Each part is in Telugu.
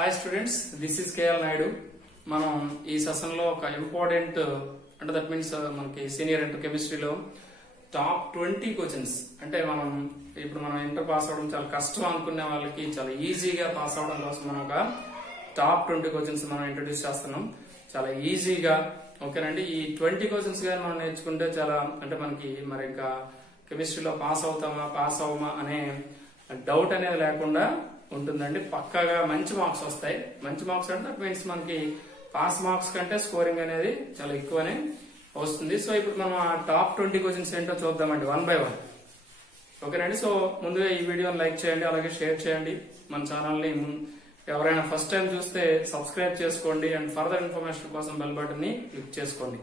Hi students, this is KL Naidu. మనం ఈ సెషన్ లో ఒక ఇంపార్టెంట్ అంటే దట్ మీన్స్ మనకి సీనియర్ ఇంటర్ కెమిస్ట్రీలో టాప్ 20 క్వశ్చన్స్ అంటే మనం ఇంటర్ పాస్ అవడం చాలా కష్టం అనుకునే వాళ్ళకి చాలా ఈజీగా పాస్ అవడం కోసం మనం ఒక టాప్ 20 క్వశ్చన్స్ మనం ఇంట్రొడ్యూస్ చేస్తున్నాం. చాలా ఈజీగా ఓకేనండి. ఈ 20 క్వశ్చన్స్ గానీ మనం నేర్చుకుంటే చాలా అంటే మనకి మరి ఇంకా కెమిస్ట్రీలో పాస్ అవ్వమా అనే డౌట్ అనేది లేకుండా ఉంటుందండి. పక్కాగా మంచి మార్క్స్ వస్తాయి. మంచి మార్క్స్ అంటే దట్ మీన్స్ మనకి పాస్ మార్క్స్ కంటే స్కోరింగ్ అనేది చాలా ఎక్కువనే వస్తుంది. సో ఇప్పుడు మనం ఆ టాప్ 20 క్వశ్చన్స్ ఏంటో చూద్దామండి, 1 by 1. ఓకేనండి. సో ముందుగా ఈ వీడియోని లైక్ చేయండి, అలాగే షేర్ చేయండి. మన ఛానల్ ని ఎవరైనా ఫస్ట్ టైం చూస్తే సబ్స్క్రైబ్ చేసుకోండి అండ్ ఫర్దర్ ఇన్ఫర్మేషన్ కోసం బెల్ బటన్ ని క్లిక్ చేసుకోండి.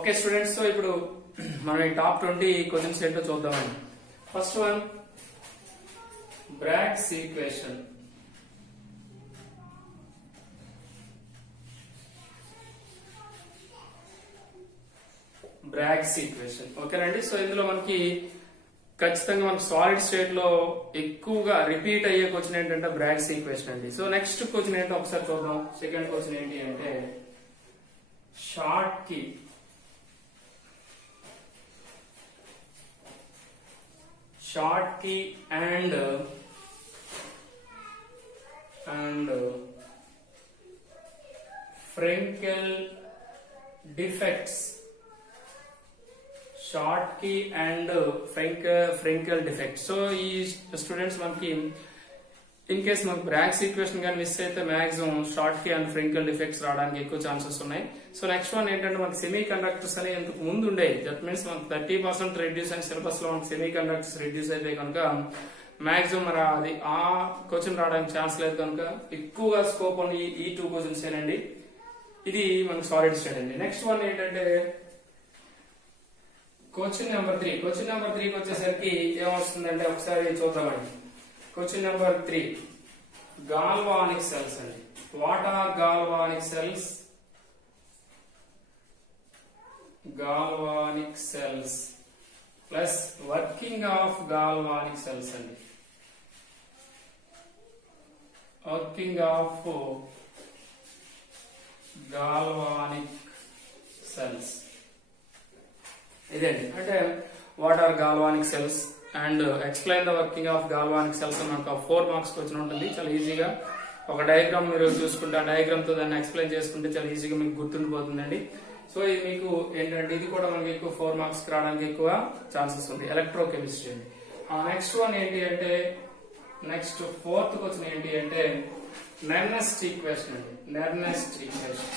ఓకే స్టూడెంట్స్, సో ఇప్పుడు మనం ఈ టాప్ 20 క్వశ్చన్స్ ఏంటో చూద్దామండి. First one, Bragg's equation. Bragg's equation ఓకేనండి. సో ఇందులో మనకి ఖచ్చితంగా మనకి సాలిడ్ స్టేట్ లో ఎక్కువగా రిపీట్ అయ్యే క్వశ్చన్ ఏంటంటే Bragg's equation అండి. సో నెక్స్ట్ క్వశ్చన్ ఏంటో ఒకసారి చూద్దాం. సెకండ్ క్వశ్చన్ ఏంటి అంటే short key and Frenkel defects. Short key and Frenkel defects. So ఈ స్టూడెంట్స్ మనకి ఇన్ కేస్ మనకు Bragg's ఈక్వేషన్ కానీ మిస్ అయితే maximum short key and Frenkel defects రావడానికి ఎక్కువ ఛాన్సెస్ ఉన్నాయి. సో నెక్స్ట్ వన్ ఏంటంటే మనకి సెమీ కండక్టర్స్ అని ఇంతకు ముందు ఉండేవి. దట్ మీన్స్ మనకి 30% రిడ్యూస్ అయిన సిలబస్ లో మనకి సెమీ కండక్టర్స్ రిడ్యూస్ అయితే కనుక మాక్సిమం మరి అది ఆ క్వశ్చన్ రావడానికి ఛాన్స్ లేదు కనుక ఎక్కువగా స్కోప్ ఉన్న ఈ 2 క్వశ్చన్స్ ఏనండి. ఇది మనకి సాలిడ్ స్టేట్ అండి. నెక్స్ట్ వన్ ఏంటంటే క్వశ్చన్ నెంబర్ 3. క్వశ్చన్ నెంబర్ 3 కి వచ్చేసరికి ఏమొస్తుందంటే ఒకసారి చూద్దామండి. క్వశ్చన్ నెంబర్ 3, గాల్వానిక్ సెల్స్ అండి. What are galvanic cells? Galvanic cells plus working of galvanic cells అండి. వర్కింగ్ ఆఫ్ గాల్వానిక్ సెల్స్ ఇదండి. అంటే what are galvanic cells and explain the working of galvanic cells మనకు 4 మార్క్స్ క్వశ్చన్ ఉంటుంది. చాలా ఈజీగా ఒక డయాగ్రామ్ మీరు చూసుకుంటే ఆ డయాగ్రామ్ తో దాన్ని ఎక్స్ప్లెయిన్ చేసుకుంటే చాలా ఈజీగా మీకు గుర్తుండిపోతుందండి. సో ఇది మీకు ఏంటంటే ఇది కూడా మనకి ఎక్కువ 4 మార్క్స్ రావడానికి ఎక్కువ ఛాన్సెస్ ఉంది. ఎలక్ట్రోకెమిస్ట్రీ అండి. నెక్స్ట్ వన్ ఏంటి అంటే నెక్స్ట్ 4th క్వశ్చన్ ఏంటి అంటే నెర్నెస్ట్ ఈక్వేషన్ అండి. నెర్నెస్ట్ equation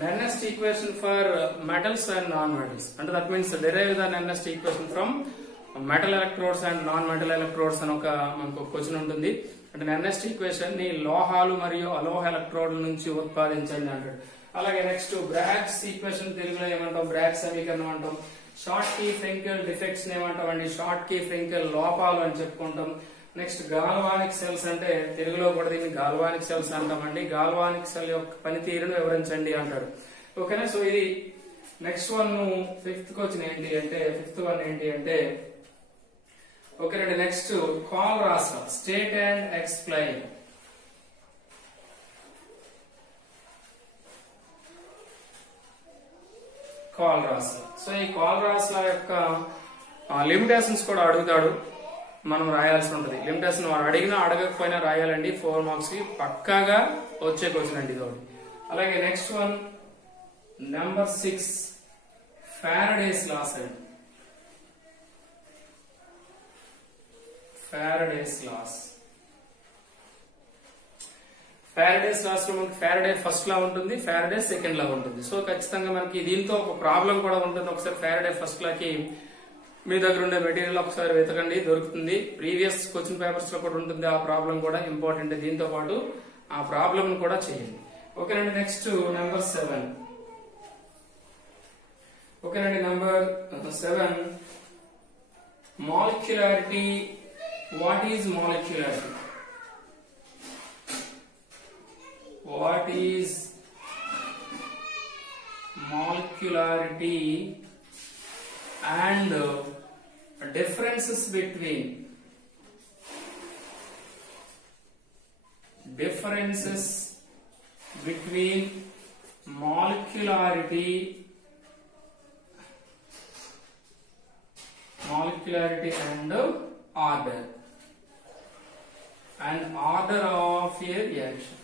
Nernst equation for metals and non-metals. And that means derive the Nernst equation from metal electrodes and non-metal electrodes అని ఒక మనకు క్వశ్చన్ ఉంటుంది. అంటే Nernst equation ని లోహాలు మరియు అలోహ ఎలక్ట్రోడ్ల నుంచి ఉత్పాదించండి అంటాడు. అలాగే నెక్స్ట్ Bragg's ఈక్వేషన్ తెలుగులో ఏమంటాం? Bragg's సమీకరణం అంటాం. షార్ట్ కీ ఫ్రెంకెల్ డిఫెక్ట్స్ ఏమంటాం అండి? షార్ట్ కీ ఫ్రెంకెల్ లోపాలు అని చెప్పుకుంటాం. నెక్స్ట్ గాల్వానిక్ సెల్స్ అంటే తెలుగులో కూడా దీన్ని గాల్వానిక్ సెల్స్ అంటామండి. గాల్వానిక్ సెల్ యొక్క పనితీరును వివరించండి అంటాడు. ఓకేనా. సో ఇది నెక్స్ట్ వన్ 5th క్వశ్చన్ ఏంటి అంటే 5th వన్ ఏంటి అంటే ఓకేనండి. నెక్స్ట్ కాల్ రాస్తా స్టేట్ అండ్ ఎక్స్ప్లెయిన్. కాల్ రాస్తా. సో ఈ కాల్ రాస్తా యొక్క లిమిటేషన్స్ కూడా అడుగుతాడు, మనం రాయాల్సి ఉంటుంది. లిమిటేషన్ వాడు అడిగినా అడగకపోయినా రాయాలండి. 4 మార్క్స్ కి పక్కాగా వచ్చే క్వశ్చన్ అండి ఇది. అలాగే next one number 6, Faraday's laws అండి. ఫారడేస్ లాస్ లో మనకి ఫారడే ఫస్ట్ లా ఉంటుంది, ఫారడే సెకండ్ లా ఉంటుంది. సో ఖచ్చితంగా మనకి దీంతో ఒక ప్రాబ్లం కూడా ఉంటుంది. ఒకసారి ఫారడే ఫస్ట్ లాకి మీ దగ్గర ఉండే మెటీరియల్ ఒకసారి వెతకండి, దొరుకుతుంది. ప్రీవియస్ క్వశ్చన్ పేపర్స్ లో కూడా ఉంటుంది. ఆ ప్రాబ్లం కూడా ఇంపార్టెంట్. దీంతో పాటు ఆ ప్రాబ్లం కూడా చేయండి. ఓకేనండి. Next number 7. ఓకేనండి. Number 7, molecularity. What is molecularity? What is molecularity and differences between molecularity and order of a reaction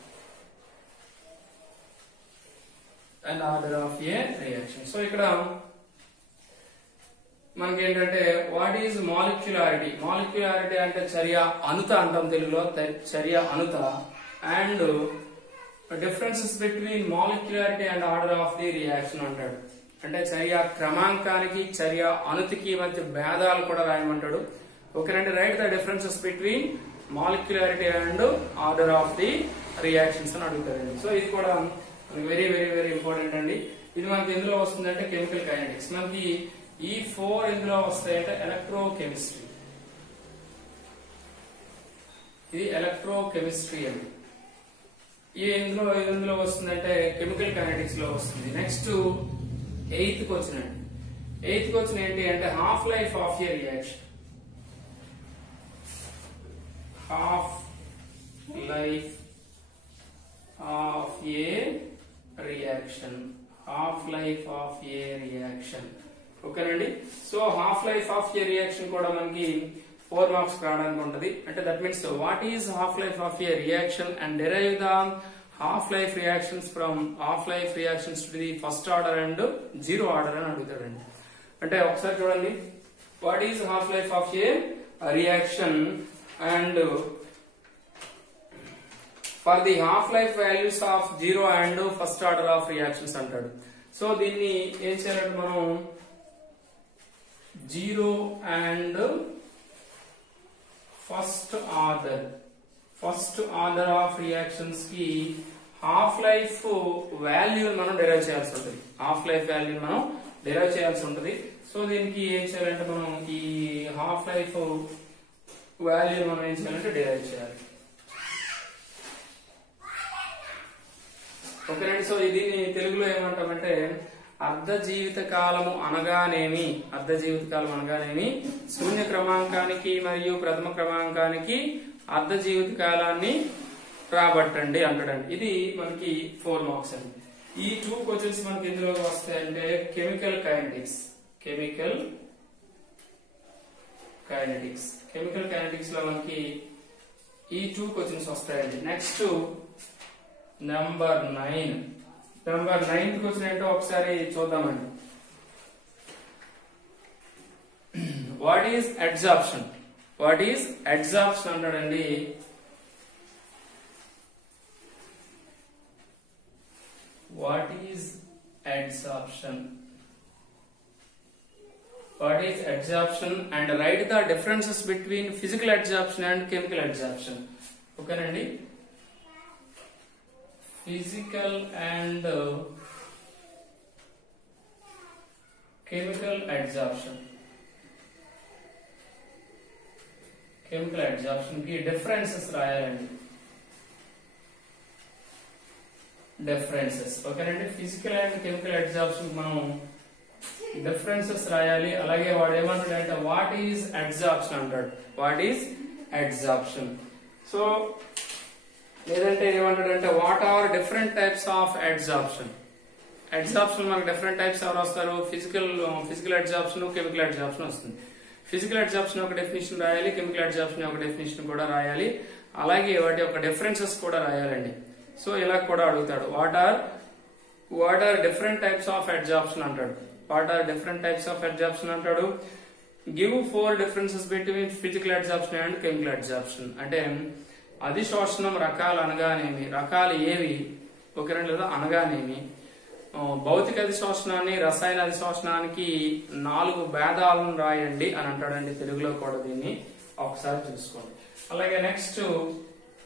so ఇక్కడ మనకేంటంటే వాట్ ఈజ్ మాలిక్యులారిటీ అంటే చర్య అణుత అంటాం తెలుగులో, చర్య అణుత. And differences between molecularity and order of the reaction అంటాడు. అంటే చర్య క్రమాంకానికి చర్య అణుతికి మధ్య భేదాలు కూడా రాయమంటాడు. ఓకేనండి, right the differences between molecularity and order of the reactions అని అడుగుతారండి. సో ఇది కూడా వెరీ వెరీ వెరీ ఇంపార్టెంట్ అండి. ఇది మనకి ఎందులో వస్తుందంటే కెమికల్ కైనెటిక్స్. మనకి ఈ 4 ఎందులో వస్తాయంటే ఎలక్ట్రోకెమిస్ట్రీ. ఇది ఎలక్ట్రోకెమిస్ట్రీ అండి. ఈ ఎందులో వస్తుందంటే కెమికల్ కైనెటిక్స్ లో వస్తుంది. నెక్స్ట్ 8th క్వశ్చన్ అండి. 8th క్వశ్చన్ ఏంటి అంటే half life of a reaction. Half life of a reaction. ఓకేనండి. So half life of a reaction కూడా మనకి 4 మార్క్స్ రావడానికి ఉంటుంది. అంటే that means what is half life of a reaction and derive the half life reactions from half life reactions to the first order and zero order అని అడుగుతాడండి. అంటే ఒకసారి చూడండి, what is half life of a reaction and for the half life values of zero and first order of reactions అంటాడు. సో దీన్ని ఏం చేయాలంటే మనం zero and first order of reactions కి హాఫ్ లైఫ్ వాల్యూ మనం డెరైవ్ చేయాల్సి ఉంటుంది. సో దీనికి ఏం చేయాలంటే మనం ఈ హాఫ్ లైఫ్ వాల్యూ మనం ఏం చేయాలంటే డెరైవ్ చేయాలి. ఓకేనండి. సో దీన్ని తెలుగులో ఏమంటామంటే అర్ధ జీవిత కాలము అనగానేమి శూన్య క్రమాంకానికి మరియు ప్రథమ క్రమాంకానికి అర్ధ జీవిత కాలాన్ని రాబట్టండి అంటాడండి. ఇది మనకి 4 మార్క్స్ అండి. ఈ 2 క్వశ్చన్స్ మనకి ఎందులో వస్తాయంటే కెమికల్ కైనెటిక్స్ లో మనకి ఈ 2 క్వశ్చన్స్ వస్తాయండి. నెక్స్ట్ నంబర్ 9th క్వశ్చన్ ఏంటో ఒకసారి చూద్దామండి. వాట్ ఈజ్ అడ్సార్ప్షన్ అంటాడండి. What is adsorption and write the differences between physical adsorption and chemical adsorption. Okay nandi, physical and chemical adsorption ki differences రాయాలండి. ఓకేనండి. ఫిజికల్ అండ్ కెమికల్ అడ్సార్ప్షన్ మనం డిఫరెన్సెస్ రాయాలి. అలాగే వాడు ఏమంటాడంటే వాట్ ఈజ్ అడ్సార్ప్షన్ అంటాడు. సో లేదంటే ఏమంటాడంటే what are different types of adsorption మనకు డిఫరెంట్ టైప్స్ ఎవరు వస్తారు, ఫిజికల్ అడ్సార్ప్షన్, కెమికల్ అడ్సార్ప్షన్ వస్తుంది. ఫిజికల్ అడ్సార్ప్షన్ ఒక డెఫినేషన్ రాయాలి, కెమికల్ అడ్సార్ప్షన్ ఒక డెఫినేషన్ కూడా రాయాలి, అలాగే వాటి యొక్క డిఫరెన్సెస్ కూడా రాయాలండి. సో ఇలా కూడా అడుగుతాడు. What are different types of adsorption అంటాడు. Give 4 differences between physical adsorption and chemical adsorption. అంటే అధిశోషణం రకాలు అనగానేమి, రకాలు ఏవి, ఓకేనా లేదా అనగానేమి, భౌతిక అధిశోషణాన్ని రసాయన అధిశోషణానికి 4 భేదాలను రాయండి అని అంటాడండి. తెలుగులో కూడా దీన్ని ఒకసారి చూసుకోండి. అలాగే నెక్స్ట్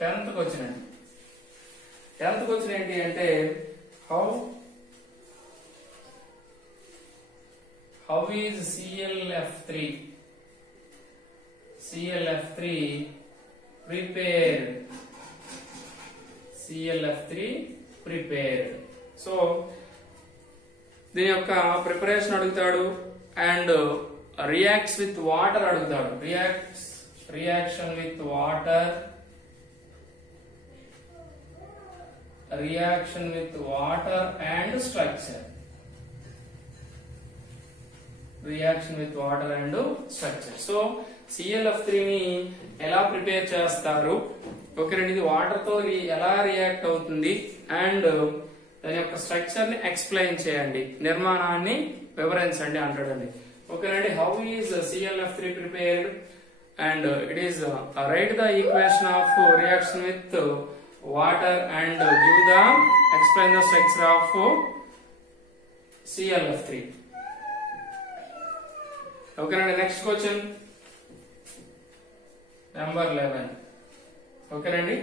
10th క్వశ్చన్ అండి. 10th క్వశ్చన్ ఏంటి అంటే how is ClF3 prepared. So దీని యొక్క ప్రిపరేషన్ అడుగుతాడు. అండ్ రియాక్ట్స్ విత్ వాటర్ అడుగుతాడు. Reaction with water, reaction with water and structure, reaction with water and structure. So ClF3 ని ఎలా ప్రిపేర్ చేస్తారు, ఓకేనండి, ఇది వాటర్ తో ఎలా రియాక్ట్ అవుతుంది అండ్ దాని యొక్క స్ట్రక్చర్ ని ఎక్స్ప్లెయిన్ చేయండి, నిర్మాణాన్ని వివరించండి అంటాడండి. ఓకేనండి, how is ClF3 prepared and it is right the equation of reaction with water and give the explain the structure of ClF3. ఓకేనండి, నెక్స్ట్ క్వశ్చన్ నెంబర్ 11. ఓకేనండి,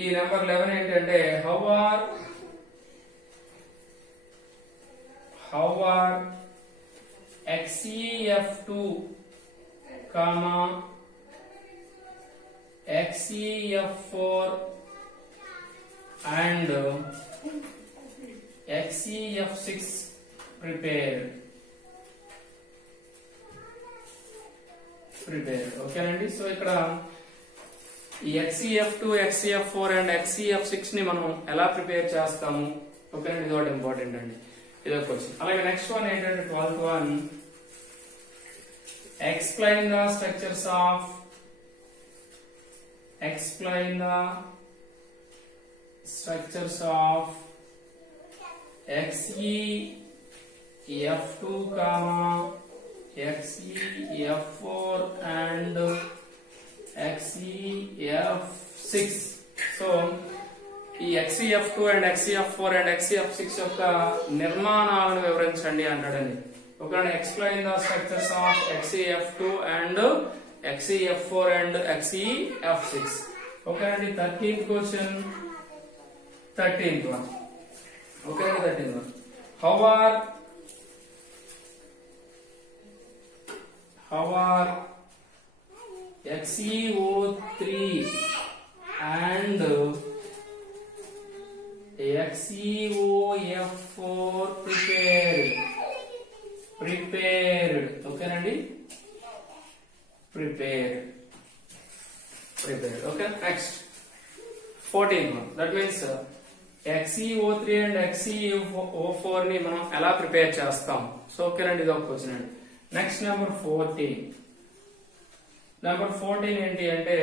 ఈ నెంబర్ 11 ఏంటంటే how are XeF2 XeF4 and XeF6 prepared. ఓకేనండి, సో ఇక్కడ ఈ XeF2, XeF4 అండ్ XeF6 ని మనం ఎలా ప్రిపేర్ చేస్తాము, ఓకేనండి, ఇది ఒకటి ఇంపార్టెంట్ అండి, ఇదొక క్వశ్చన్. అలాగే నెక్స్ట్ వన్ ఏంటంటే 12th one, explain the structures of XeF2, XeF4 and XeF6. So ఈ XeF2 and XeF4 and XeF6 యొక్క నిర్మాణాలను వివరించండి అంటాడండి. ఓకేనా, explain the structures of XeF2 and XeF4 and XeF6. ఓకేనండి, 13th క్వశ్చన్, 13th వన్. ఓకేనండి, 13th one, how are XeO3 and XeOF4 prepared. ఓకేనండి, prepared. Okay, next 14th one, that means XeO3 and XeO4 ని మనం ఎలా ప్రిపేర్ చేస్తాం. సో ఓకేనండి, ఇది ఒక క్వశ్చన్ అండి. Next number 14. నెంబర్ 14 ఏంటి అంటే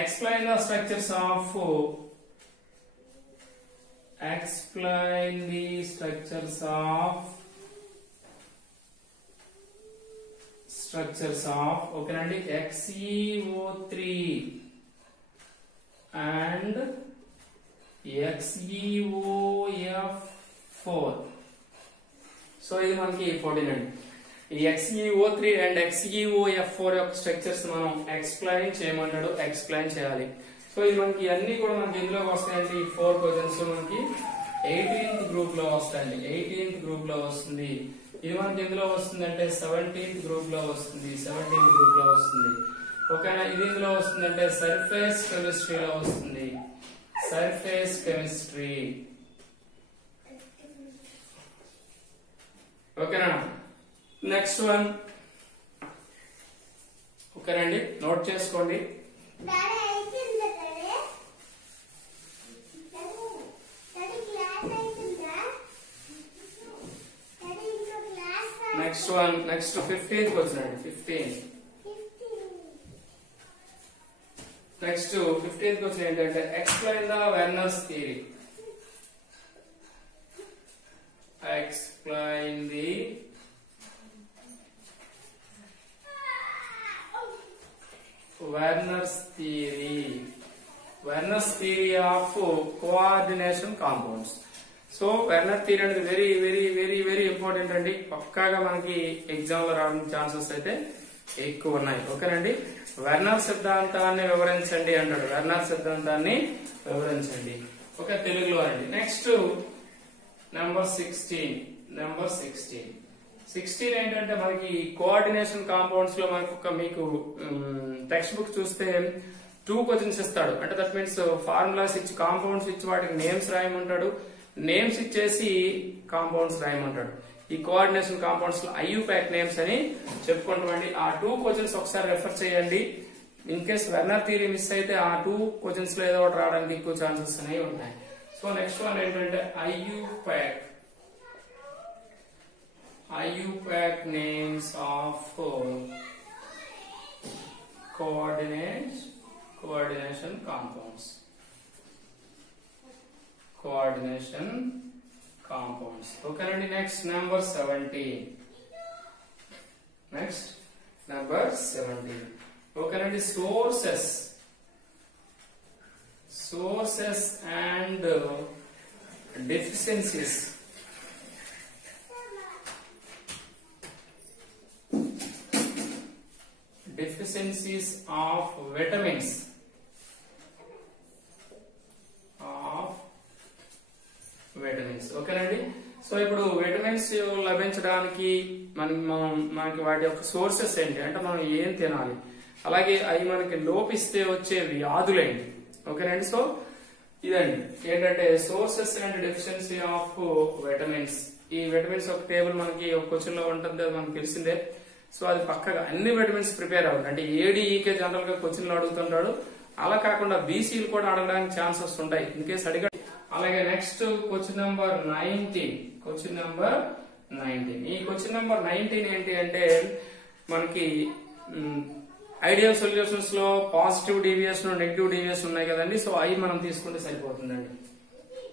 ఎక్స్ప్లెయిన్ ద స్ట్రక్చర్స్ ఆఫ్ ఓకేనండి XeO3 and XeOF4. సో ఇది మనకి 14 అండి. ఈ XeO3 అండ్ XeOF4 యొక్క స్ట్రక్చర్స్ మనం ఎక్స్ప్లెయిన్ చేయమంటాడు, ఎక్స్ప్లెయిన్ చేయాలి. సో ఇది మనకి అన్ని కూడా మనకి ఎందులోకి వస్తాయండి, 4 క్వశ్చన్స్ మనకి 18th గ్రూప్ లో వస్తాయండి, 18th గ్రూప్ లో వస్తుంది. ఇది మనకి ఎందులో వస్తుంది అంటే 17th గ్రూప్ లో వస్తుంది, 17th గ్రూప్ లో వస్తుంది. ఓకేనా, ఇది ఎందులో వస్తుంది అంటే సర్ఫేస్ కెమిస్ట్రీలో వస్తుంది, సర్ఫేస్ కెమిస్ట్రీ. ఓకేనా, నెక్స్ట్ వన్. ఓకేనండి, నోట్ చేసుకోండి. నెక్స్ట్ వన్, నెక్స్ట్ 15th వచ్చినండి, 15. నెక్స్ట్ 15th క్వశ్చన్ ఏంటంటే explain the Werner's theory. Explain the Werner's theory of coordination compounds. So Werner theory అనేది very very very very important అండి, పక్కాగా మనకి ఎగ్జామ్ లో రావడానికి ఛాన్సెస్ అయితే ఎక్కువ ఉన్నాయి. ఓకేనండి, వెర్నర్ సిద్ధాంతాన్ని వివరించండి అంటాడు, వెర్నర్ సిద్ధాంతాన్ని వివరించండి. ఓకే, తెలుగులో అండి. నెక్స్ట్ నెంబర్ 16 ఏంటంటే మనకి కోఆర్డినేషన్ కాంపౌండ్స్ లో మనకు మీకు టెక్స్ట్ బుక్ చూస్తే 2 క్వశ్చన్స్ ఇస్తాడు. అంటే దట్ మీన్స్ ఫార్ములాస్ ఇచ్చి కాంపౌండ్స్ ఇచ్చి వాటికి నేమ్స్ రాయమంటాడు, నేమ్స్ ఇచ్చేసి కాంపౌండ్స్ రాయమంటాడు. ఈ కోఆర్డినేషన్ కాంపౌండ్స్ లో ఐయుపాక్ నేమ్స్ అని చెప్పుకుంటామండి. ఆ 2 క్వశ్చన్స్ ఒకసారి రెఫర్ చేయండి. In case Werner theory miss అయితే ఆ 2 క్వశ్చన్స్ లో ఏదో ఒకటి రావడానికి ఎక్కువ ఛాన్సెస్ అనేవి ఉంటాయి. సో నెక్స్ట్ వన్ ఏంటంటే IUPAC names of coordination compounds. Okay, and next number 17. Okay, and sources and deficiencies. Deficiencies of vitamins. ఓకేనండి. సో ఇప్పుడు విటమిన్స్ లభించడానికి మనకి వాటి యొక్క సోర్సెస్ ఏంటి అంటే మనం ఏం తినాలి, అలాగే అవి మనకి లోపిస్తే వచ్చే వ్యాధులేంటి. ఓకేనండి. సో ఇదండి ఏంటంటే sources and deficiency of vitamins. ఈ విటమిన్స్ ఒక టేబుల్ మనకి ఒక క్వశ్చన్ లో ఉంటుంది, అది మనకు తెలిసిందే. సో అది పక్కగా అన్ని విటమిన్స్ ప్రిపేర్ అవ్వండి. అంటే ఏడీఈకే జనరల్ గా క్వశ్చన్ లో అడుగుతుంటాడు, అలా కాకుండా బీసీలు కూడా అడగడానికి ఛాన్సెస్ ఉంటాయి ఇన్ కేసు అడిగా. అలాగే నెక్స్ట్ క్వశ్చన్ నెంబర్ 19. ఈ క్వశ్చన్ నెంబర్ 19 ఏంటి అంటే మనకి ఐడియల్ సొల్యూషన్స్ లో పాజిటివ్ డీవియేషన్ నెగిటివ్ డీవియేషన్ ఉన్నాయి కదండి. సో అవి మనం తీసుకుంటే సరిపోతుందండి.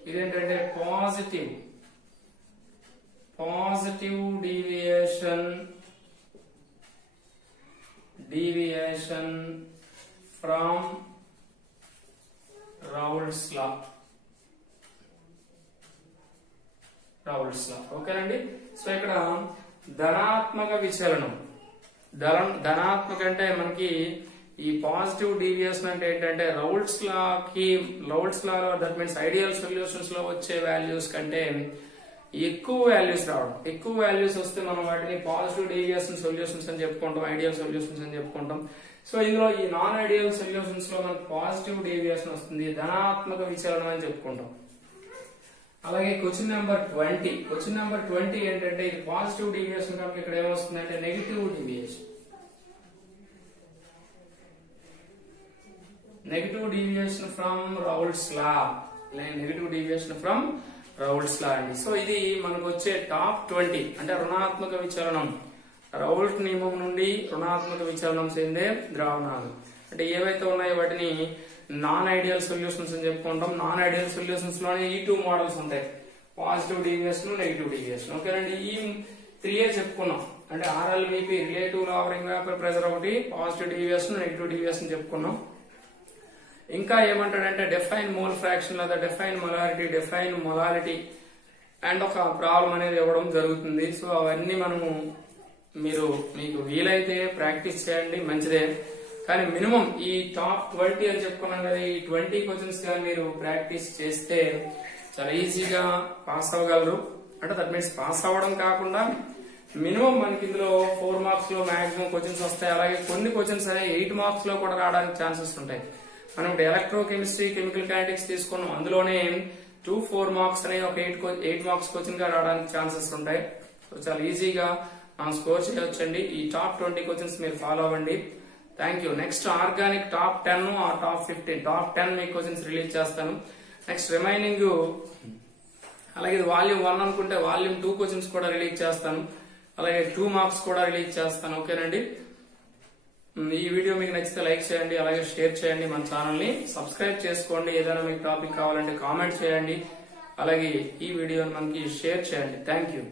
ఇదేంటంటే పాజిటివ్ డీవియేషన్ ఫ్రమ్ రౌల్ట్స్ లా. ఓకేనండి. సో ఇక్కడ ధనాత్మక విచలనం, ధనాత్మక అంటే మనకి ఈ పాజిటివ్ డీవియేషన్ అంటే ఏంటంటే Raoult's Lalo that means ideal solutions లో వచ్చే వాల్యూస్ కంటే ఎక్కువ వాల్యూస్ రావడం. ఎక్కువ వాల్యూస్ వస్తే మనం వాటిని పాజిటివ్ డీవియేషన్ సొల్యూషన్స్ అని చెప్పుకుంటాం, ఐడియల్ సొల్యూషన్స్ అని చెప్పుకుంటాం. సో ఇందులో ఈ నాన్ ఐడియల్ సొల్యూషన్స్ లో మనకి పాజిటివ్ డీవియేషన్ వస్తుంది, ధనాత్మక విచలనం అని చెప్పుకుంటాం. అలాగే క్వశ్చన్ నెంబర్ 20 ఏంటంటే ఇది పాజిటివ్ డీవియేషన్ కాబట్టి ఇక్కడ ఏమొస్తుందంటే నెగిటివ్ డీవియేషన్ ఫ్రమ్ రౌల్ట్స్ లా అండి. సో ఇది మనకు వచ్చే టాప్ 20 అంటే రుణాత్మక విచలనం, రౌల్ట్ నియమం నుండి రుణాత్మక విచలనం చెందే ద్రావణాలు అంటే ఏవైతే ఉన్నాయో వాటిని నాన్ ఐడియల్ సొల్యూషన్స్ అని చెప్పుకుంటాం. నాన్ ఐడియల్ సొల్యూషన్స్ లోనే ఈ 2 మోడల్స్ ఉంటాయి, పాజిటివ్ డీవియేషన్, నెగిటివ్ డీవియేషన్. ఓకేనండి. ఈ 3 చెప్పుకున్నాం అంటే RLVP relative lowering vapour pressure ఒకటి, పాజిటివ్ డీవియేషన్, నెగిటివ్ డీవియేషన్ చెప్పుకున్నాం. ఇంకా ఏమంటాడంటే డిఫైన్ మోల్ ఫ్రాక్షన్ లేదా డిఫైన్ మొలారిటీ అండ్ ఒక ప్రాబ్లం అనేది ఇవ్వడం జరుగుతుంది. సో అవన్నీ మీకు వీలైతే ప్రాక్టీస్ చేయండి, మంచిదే. కానీ మినిమం ఈ టాప్ 20 అని చెప్పుకున్నాం కదా, ఈ 20 క్వశ్చన్స్ గా మీరు ప్రాక్టీస్ చేస్తే చాలా ఈజీగా పాస్ అవ్వగలరు. అంటే దట్ మీన్స్ పాస్ అవ్వడం కాకుండా మినిమం మనకి ఇందులో 4 మార్క్స్ లో మాక్సిమం క్వశ్చన్స్ వస్తాయి. అలాగే కొన్ని క్వశ్చన్స్ అనేవి 8 మార్క్స్ లో కూడా రావడానికి ఛాన్సెస్ ఉంటాయి. మనం ఎలక్ట్రో కెమిస్ట్రీ, కెమికల్ కైనెటిక్స్ తీసుకున్నాం, అందులోనే 2-4 మార్క్స్ అనేవి ఒక 8 మార్క్స్ క్వశ్చన్ గా రావడానికి ఛాన్సెస్ ఉంటాయి. సో చాలా ఈజీగా మనం స్కోర్ చేయవచ్చండి. ఈ టాప్ 20 క్వశ్చన్స్ మీరు ఫాలో అవ్వండి. Thank you. Next organic top 10 or top 15 top 10 మీ క్వశ్చన్స్ రిలీజ్ చేస్తాను. నెక్స్ట్ రిమైనింగ్ అలాగే ఇది వాల్యూమ్ 1 అనుకుంటే వాల్యూమ్ 2 క్వశ్చన్స్ కూడా రిలీజ్ చేస్తాను, అలాగే 2 మార్క్స్ కూడా రిలీజ్ చేస్తాను. ఓకేనండి. ఈ వీడియో మీకు నచ్చితే లైక్ చేయండి, అలాగే షేర్ చేయండి, మన ఛానల్ ని సబ్స్క్రైబ్ చేసుకోండి. ఏదైనా మీకు టాపిక్ కావాలంటే కామెంట్ చేయండి, అలాగే ఈ వీడియోని మనకి షేర్ చేయండి. Thank you.